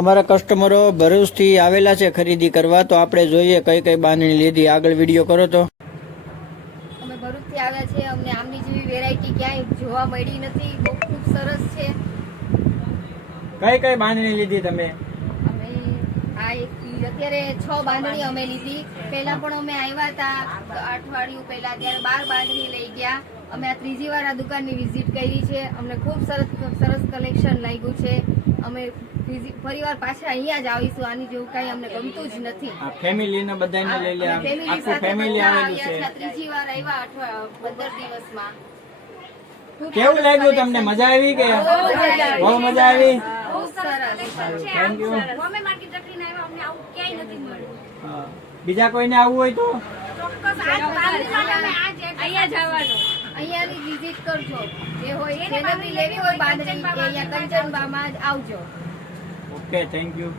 અમારા કસ્ટમરો ભરૂચથી આવેલા છે ખરીદી કરવા, તો આપણે જોઈએ કઈ કઈ બાંધણી લીધી. આગળ વિડીયો કરો તો. અમે ભરૂચથી આવ્યા છે, અમને આમની જેવી વેરાયટી ક્યાંય જોવા મળી નથી, બહુ ખૂબ સરસ છે. કઈ કઈ બાંધણી લીધી તમે? અમે અત્યારે 6 બાંધણી અમે લીધી. પહેલા પણ અમે આવ્યા હતા અઠવાડિયું પહેલા, ત્યારે 12 બાંધણી લઈ ગયા. અમે આ ત્રીજી વાર આ દુકાનની વિઝિટ કરી છે. અમને ખૂબ સરસ કલેક્શન લાગ્યું છે. અમે ફરીવાર પાછા અહીંયા જ આવીશું. આની જેવું કઈ અમને ગમતું જ નથી. ફેમિલીને બધાને લઈ લે, આખું ફેમિલી આવેલું છે. ત્રીજી વાર આવ્યા 15 દિવસમાં. કેવું લાગ્યું તમને? મજા આવી કે? બહુ મજા આવી. ખૂબ સરસ. Thank you. અમે માર્કેટ રખડીને આવ્યા, અમને આવું ક્યાંય નથી મળ્યું. બીજા કોઈને આવવું હોય તો ચોક્કસ અહીંયા જવાનું. અહીંયાની વિઝિટ કરજો. જે હોય જેને બી લેવી હોય બાંધણી, અહીંયા કંચનબામાં જ આવજો. Okay, thank you.